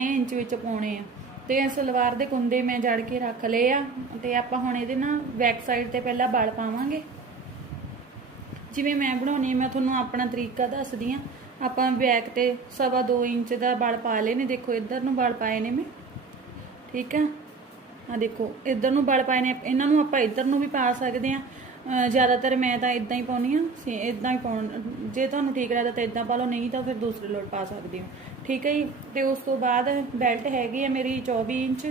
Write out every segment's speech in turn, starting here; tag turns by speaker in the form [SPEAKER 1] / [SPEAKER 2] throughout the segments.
[SPEAKER 1] Inch ਵਿੱਚ ਪਾਉਣੇ ਆ। ਤੇ ਸਲਵਾਰ ਦੇ ਕੁੰਦੇ ਮੈਂ ਜੜ ਕੇ ਰੱਖ ਲਏ ਆ। ਤੇ ਆਪਾਂ ਹੁਣ ਇਹਦੇ ਨਾਲ ਬੈਕ ਸਾਈਡ ਤੇ ਪਹਿਲਾਂ ਬਲ ਪਾਵਾਂਗੇ। ਜਿਵੇਂ ਮੈਂ ਬਣਾਉਣੀ ਮੈਂ ਤੁਹਾਨੂੰ ਆਪਣਾ ਤਰੀਕਾ ਦੱਸਦੀ ਆ। ਆਪਾਂ ਬੈਕ ਤੇ ਸਵਾ 2 ਇੰਚ ਦਾ ਬਲ ਪਾ ਲਏ ਨੇ। ਦੇਖੋ, ਇੱਧਰ ਨੂੰ ਬਲ ਪਾਏ ਨੇ ਮੈਂ। ਠੀਕ ਆ? ਆ ਦੇਖੋ, ਇੱਧਰ ਨੂੰ ਬਲ ਪਾਏ ਨੇ। ਇਹਨਾਂ ਨੂੰ ਆਪਾਂ ਇੱਧਰ ਨੂੰ ਵੀ ਪਾ ਸਕਦੇ ਆ। ਜ਼ਿਆਦਾਤਰ ਮੈਂ ਤਾਂ ਇਦਾਂ ਹੀ ਪਾਉਣੀ ਆ। ਸੇ ਇਦਾਂ ਹੀ ਪਾਉਣ ਜੇ ਤੁਹਾਨੂੰ ਠੀਕ ਲੱਗਦਾ ਤਾਂ ਇਦਾਂ ਪਾ ਲਓ। ਨਹੀਂ ਤਾਂ ਫਿਰ ਦੂਸਰੇ ਲੋਟ ਪਾ ਸਕਦੇ ਹੋ। ਠੀਕ ਹੈ ਜੀ? ਤੇ ਉਸ ਤੋਂ ਬਾਅਦ ਬੈਲਟ ਹੈਗੀ ਆ ਮੇਰੀ 24 ਇੰਚ।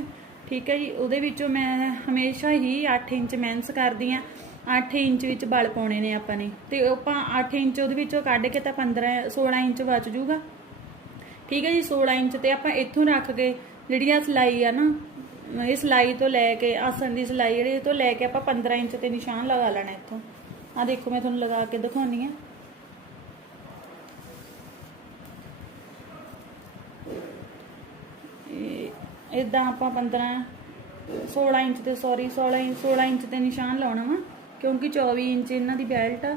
[SPEAKER 1] ਠੀਕ ਹੈ ਜੀ? ਉਹਦੇ ਵਿੱਚੋਂ ਮੈਂ ਹਮੇਸ਼ਾ ਹੀ 8 ਇੰਚ ਮੈਂਸ ਕਰਦੀ ਆ 8 ਇੰਚ ਵਿੱਚ ਬਲ ਪਾਉਣੇ ਨੇ ਆਪਾਂ ਨੇ। ਤੇ ਆਪਾਂ 8 ਇੰਚ ਉਹਦੇ ਵਿੱਚੋਂ ਕੱਢ ਕੇ ਤਾਂ 15 16 ਇੰਚ ਬਚ ਜੂਗਾ ਠੀਕ ਹੈ ਜੀ? 16 ਇੰਚ ਤੇ ਆਪਾਂ ਇੱਥੋਂ ਰੱਖ ਕੇ ਜਿਹੜੀ ਆ ਸਿਲਾਈ ਆ ਨਾ, ਇਹ ਸਿਲਾਈ ਤੋਂ ਲੈ ਕੇ, ਆਸਣ ਦੀ ਸਿਲਾਈ ਜਿਹੜੀ, ਇਹ ਤੋਂ ਲੈ ਕੇ ਆਪਾਂ 15 ਇੰਚ ਤੇ ਨਿਸ਼ਾਨ ਲਗਾ ਲੈਣਾ ਇੱਥੋਂ। ਆ ਦੇਖੋ, ਮੈਂ ਤੁਹਾਨੂੰ ਲਗਾ ਕੇ ਦਿਖਾਉਣੀ ਆ ਇਦਾਂ ਆਪਾਂ 15 16 ਇੰਚ ਤੇ ਸੌਰੀ 16 ਇੰਚ 16 ਇੰਚ ਤੇ ਨਿਸ਼ਾਨ ਲਾਉਣਾ ਵਾ, ਕਿਉਂਕਿ 24 ਇੰਚ ਇਹਨਾਂ ਦੀ ਬੈਲਟ ਆ।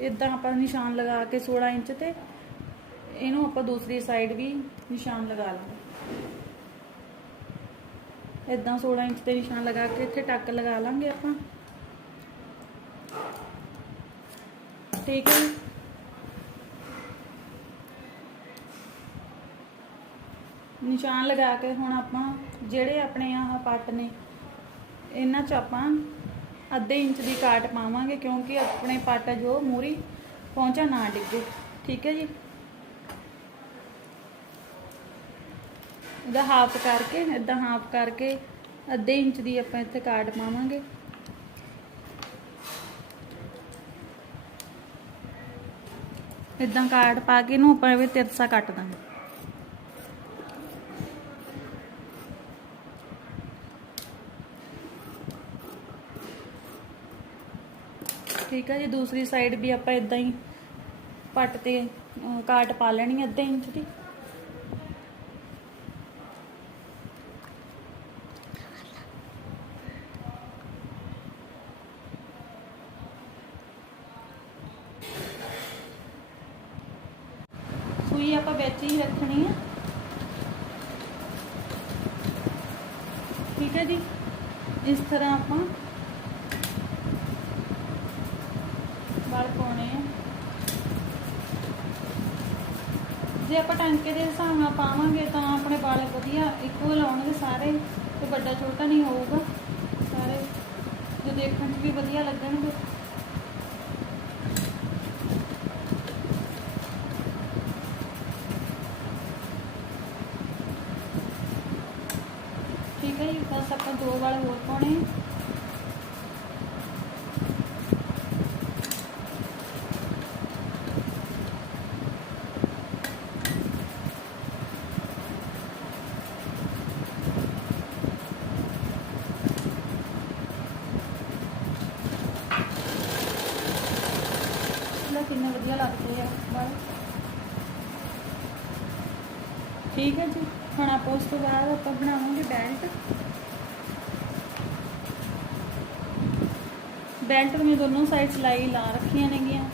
[SPEAKER 1] ਇਦਾਂ ਆਪਾਂ ਨਿਸ਼ਾਨ ਲਗਾ ਕੇ 16 ਇੰਚ ਤੇ, ਇਹਨੂੰ ਆਪਾਂ ਦੂਸਰੀ ਸਾਈਡ ਵੀ ਨਿਸ਼ਾਨ ਲਗਾ ਲਾਂਗੇ। ਇਦਾਂ 16 ਇੰਚ ਤੇ ਨਿਸ਼ਾਨ ਲਗਾ ਕੇ ਇੱਥੇ ਟੱਕ ਲਗਾ ਲਾਂਗੇ ਆਪਾਂ। ਠੀਕ ਹੈ ਨਿਸ਼ਾਨ ਲਗਾ ਕੇ ਹੁਣ ਆਪਾਂ ਜਿਹੜੇ ਆਪਣੇ ਆਹ ਪੱਟ ਨੇ, ਇਹਨਾਂ 'ਚ ਆਪਾਂ ਅੱਧੇ ਇੰਚ ਦੀ ਕਾਟ ਪਾਵਾਂਗੇ ਕਿਉਂਕਿ ਆਪਣੇ ਪੱਟ ਜੋ ਮੂਰੀ ਪਹੁੰਚਾ ਨਾ ਡਿੱਗੇ। ਠੀਕ ਹੈ ਜੀ? ਇਹਦਾ ਹਾਫ ਕਰਕੇ ਇਦਾਂ ਹਾਫ ਕਰਕੇ ਅੱਧੇ ਇੰਚ ਦੀ ਆਪਾਂ ਇੱਥੇ ਕਾਟ ਪਾਵਾਂਗੇ। ਇਦਾਂ ਕਾਟ ਪਾ ਕੇ ਇਹਨੂੰ ਆਪਾਂ ਵੀ ਤਿਰਸਾ ਕੱਟ ਦਾਂਗੇ। ਠੀਕ ਹੈ ਜੀ, ਦੂਸਰੀ ਸਾਈਡ ਵੀ ਆਪਾਂ ਇਦਾਂ ਹੀ ਪੱਟ ਤੇ ਕਾਟ ਪਾ ਲੈਣੀ ਅੱਧੇ ਇੰਚ ਦੀ। ਸੂਈ ਆਪਾਂ ਵਿੱਚ ਹੀ ਰੱਖਣੀ ਹੈ ਠੀਕ ਹੈ ਜੀ ਇਸ ਤਰ੍ਹਾਂ ਆਪਾਂ ਵਾਲ ਪਾਉਣੇ ਆ। ਜੇ ਆਪਾਂ ਟਾਂਕੇ ਦੇ ਹਿਸਾਬ ਨਾਲ ਪਾਵਾਂਗੇ ਤਾਂ ਆਪਣੇ ਵਾਲ ਵਧੀਆ ਇਕੁਅਲ ਆਉਣਗੇ ਸਾਰੇ ਤੇ ਵੱਡਾ ਛੋਟਾ ਨਹੀਂ ਹੋਊਗਾ। ਸਾਰੇ ਜੋ ਦੇਖਣ 'ਚ ਵੀ ਵਧੀਆ ਲੱਗਣਗੇ। ਠੀਕ ਹੈ ਜੀ, ਬਸ ਆਪਾਂ ਦੋ ਵਾਲ ਹੋਰ ਪਾਉਣੇ ਕਿੰਨੇ ਵਧੀਆ ਲੱਗਦੇ ਆ ਵਾਲ ਠੀਕ ਹੈ ਜੀ ਹੁਣ ਆਪਾਂ ਉਸ ਤੋਂ ਬਾਅਦ ਆਪਾਂ ਬਣਾਵਾਂਗੇ ਬੈਲਟ ਬੈਲਟ ਨੂੰ ਦੋਨੋਂ ਸਾਈਡ ਸਿਲਾਈ ਲਾ ਰੱਖੀਆਂ ਨੇਗੀਆਂ।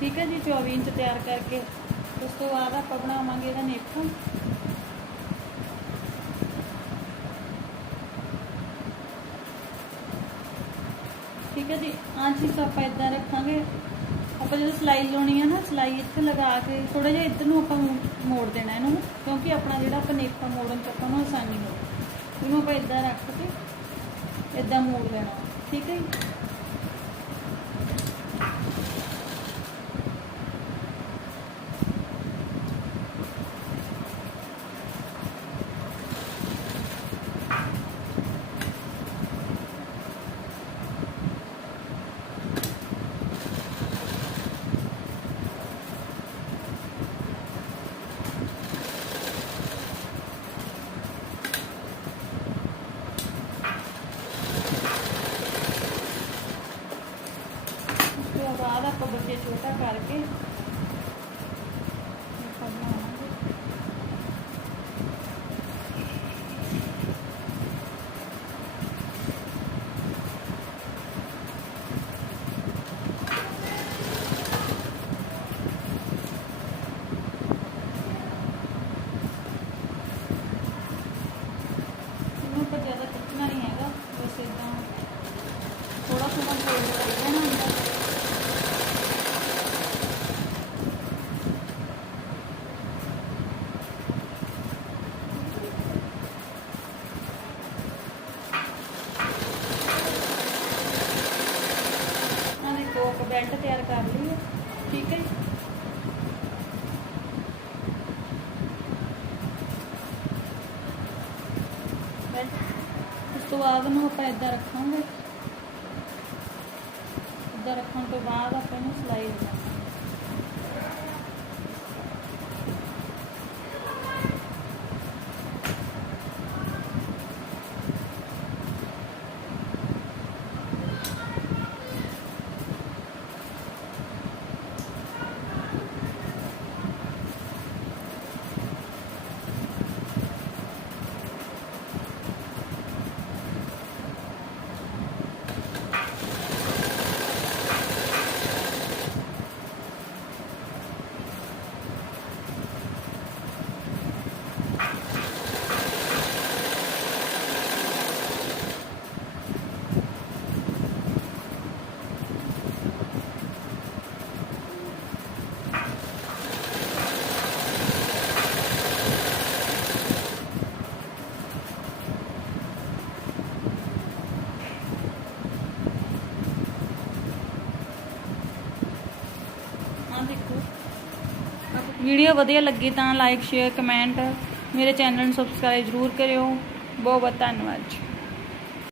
[SPEAKER 1] ਠੀਕ ਹੈ ਜੀ 24 ਇੰਚ ਤਿਆਰ ਕਰਕੇ। ਉਸ ਤੋਂ ਬਾਅਦ ਆਪਾਂ ਬਣਾਵਾਂਗੇ ਇਹਦਾ ਨੇਕ ਠੀਕ ਹੈ ਜੀ? ਆਹ ਚੀਜ਼ ਆਪਾਂ ਇਦਾਂ ਰੱਖਾਂਗੇ। ਆਪਾਂ ਜਦੋਂ ਸਿਲਾਈ ਲਾਉਣੀ ਆ ਨਾ, ਸਿਲਾਈ ਇੱਥੇ ਲਗਾ ਕੇ ਥੋੜਾ ਜਿਹਾ ਇੱਧਰ ਨੂੰ ਆਪਾਂ ਮੋ- ਮੋੜ ਦੇਣਾ ਇਹਨੂੰ, ਕਿਉਂਕਿ ਆਪਣਾ ਜਿਹੜਾ ਆਪਾਂ ਨੇਕਾ ਮੋੜਨ ਚ ਆਪਾਂ ਨੂੰ ਆਸਾਨੀ ਹੋਵੇ ਇਹਨੂੰ ਆਪਾਂ ਇਦਾਂ ਰੱਖ ਕੇ ਇਦਾਂ ਮੋੜ ਦੇਣਾ ਠੀਕ ਹੈ ਜੀ ਉਸ ਤੋਂ ਬਾਅਦ ਆਪਾਂ ਬੱਚੇ ਛੋਟਾ ਬੈਲਟ ਤਿਆਰ ਕਰ ਲਈ ਹੈ, ਠੀਕ ਹੈ ਉਸ ਤੋਂ ਬਾਅਦ ਨੂੰ ਆਪਾਂ ਇਦਾਂ ਰੱਖਾਂਗੇ। ਇਦਾਂ ਰੱਖਣ ਤੋਂ ਬਾਅਦ ਆਪਾਂ ਇਹਨੂੰ ਸਲਾਈ ਲਗਾਉਂਗੇ ਵੀਡੀਓ ਵਧੀਆ ਲੱਗੀ ਤਾਂ ਲਾਈਕ ਸ਼ੇਅਰ ਕਮੈਂਟ ਮੇਰੇ ਚੈਨਲ ਨੂੰ ਸਬਸਕ੍ਰਾਈਬ ਜ਼ਰੂਰ ਕਰਿਓ। ਬਹੁਤ ਬਹੁਤ ਧੰਨਵਾਦ ਜੀ।